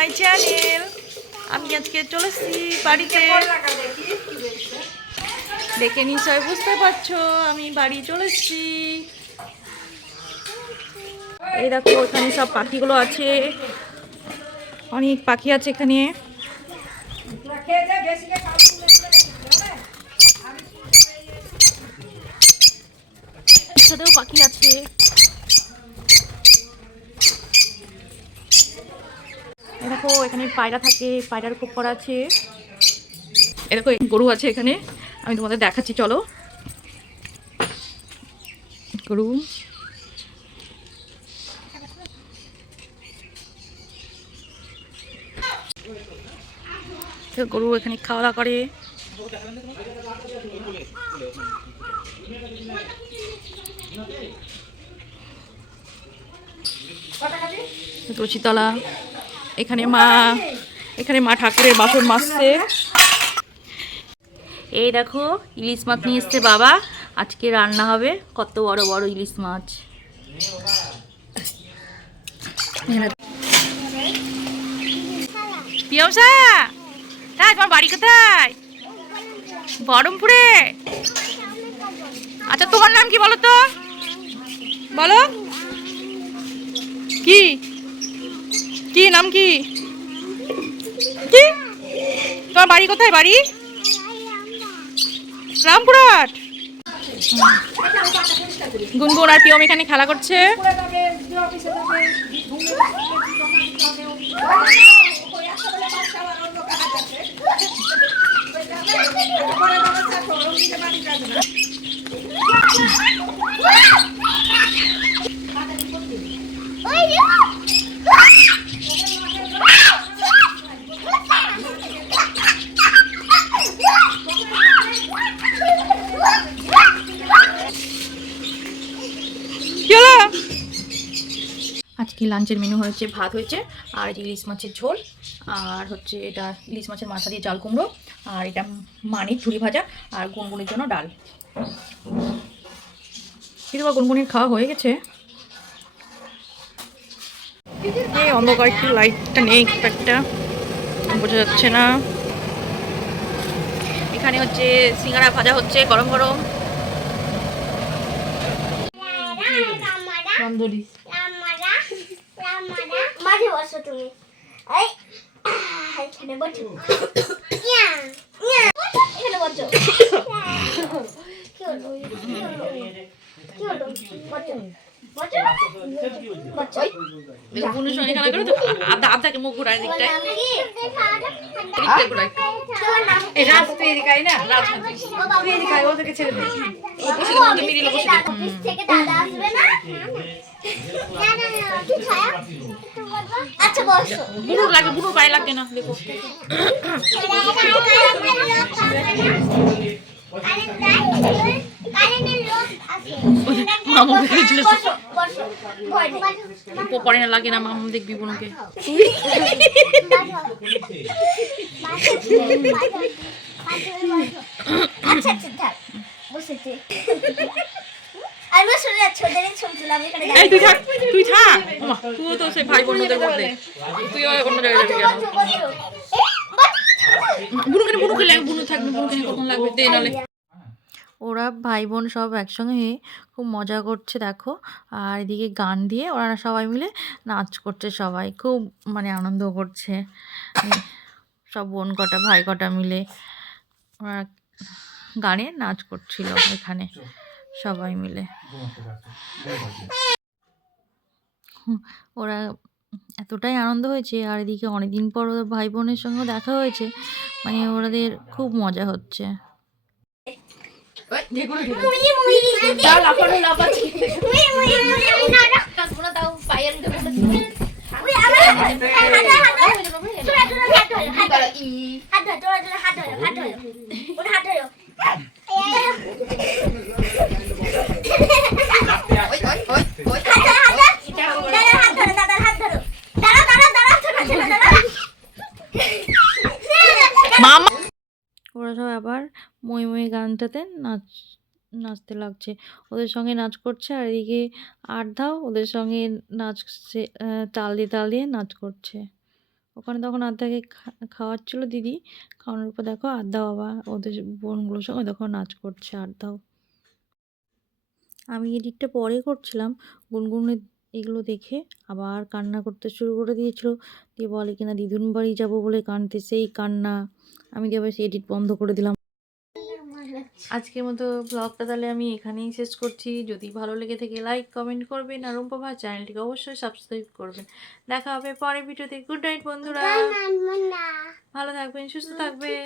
My channel. আমি আজকে চলেছি বাড়িতে, দেখে নিশ্চয় বুঝতে পারছো আমি বাড়ি চলেছি। এই দেখো এখানে সব পাখিগুলো আছে, অনেক পাখি আছে এখানে। সাথেও পাখি আছে। দেখো এখানে পায়রা থাকে, পায়রার খুব করা আছে। এরকম গরু আছে এখানে, আমি তোমাদের দেখাচ্ছি, চলো। গরু গরু এখানে খাওয়া দাওয়া করে। তুলসীতলা, এখানে মা ঠাকুরের বাসন মাজছে। এই দেখো ইলিশ মাছ নিয়ে এসছে বাবা, আজকে রান্না হবে। কত বড় বড় ইলিশ মাছ। পিয়সা, তাই তোমার বাড়ি কোথায়? বহরমপুরে। আচ্ছা তোমার নাম কি বলো তো, বলো কি কি নাম কি কি তোমার বাড়ি কোথায়? বাড়ি রামপুরহাট। গুনগুন আর পিয়ম এখানে খেলা করছে। আজকে লাঞ্চের মেনু হয়েছে, ভাত হয়েছে, আর ইলিশ মাছের ঝোল, আর হচ্ছে এটা ইলিশ মাছের মাথা দিয়ে চাল কুমড়ো, আর এটা মানিক ঝুড়ি ভাজা, আর গুনগুনের জন্য ডাল। কিন্তু বা গুনগুনির খাওয়া হয়ে গেছে। এই অন্ধকার, একটু লাইটটা নেই, একটা বোঝা যাচ্ছে না। এখানে হচ্ছে সিঙ্গারা ভাজা হচ্ছে গরম গরম। মাঝে বসো তুমি, এখানে বসো, এখানে বসো। কি হলো কি হলো, বসো মুখ ঘুরায় দিকটায়। আচ্ছা বসো, বুড়ো লাগে, বুড়ো পায়ে লাগে না, দেখো। মামু পরে না লাগে না, মামু দেখবি বোনকে। তুই থাক, তুই তো সে ভাই বোনদের মধ্যে, তুই অন্য জায়গায় যাবি কেন? বুনুকে বুনুকে লাগবে, বুনু থাকবে, বুনুকে কখন লাগবে দে নালে। ওরা ভাই বোন সব একসঙ্গে খুব মজা করছে দেখো, আর এদিকে গান দিয়ে ওরা সবাই মিলে নাচ করছে, সবাই খুব মানে আনন্দ করছে। সব বোন কটা ভাই কটা মিলে ওরা গানে নাচ করছিল এখানে সবাই মিলে। ওরা এতটাই আনন্দ হয়েছে, আর এদিকে অনেকদিন পর ওদের ভাই বোনের সঙ্গেও দেখা হয়েছে, মানে ওদের খুব মজা হচ্ছে। ওরা সব আবার মই মই গানটাতে নাচতে লাগছে, ওদের সঙ্গে নাচ করছে, আর এদিকে আর্ধাও ওদের সঙ্গে নাচছে, তাল দিয়ে নাচ করছে। ওখানে তখন আদ্যাকে খাওয়াচ্ছিলো দিদি। খাওয়ানোর পর দেখো আদ্যা বাবা ওদের বোনগুলোর সঙ্গে দেখো নাচ করছে আদ্যাও। আমি এডিটটা পরে করছিলাম, গুনগুনের এগুলো দেখে আবার কান্না করতে শুরু করে দিয়েছিল। দিয়ে বলে কিনা দিদুন বাড়ি যাবো বলে কাঁদতে, সেই কান্না। আমি দিয়ে আবার সেই এডিট বন্ধ করে দিলাম। আজকের মতো ব্লগটা তাহলে আমি এখানেই শেষ করছি। যদি ভালো লেগে থাকে লাইক কমেন্ট করবেন, আর রুম্পা ভাই চ্যানেলটিকে অবশ্যই সাবস্ক্রাইব করবেন। দেখা হবে পরের ভিডিওতে। গুড নাইট বন্ধুরা, ভালো থাকবেন, সুস্থ থাকবেন।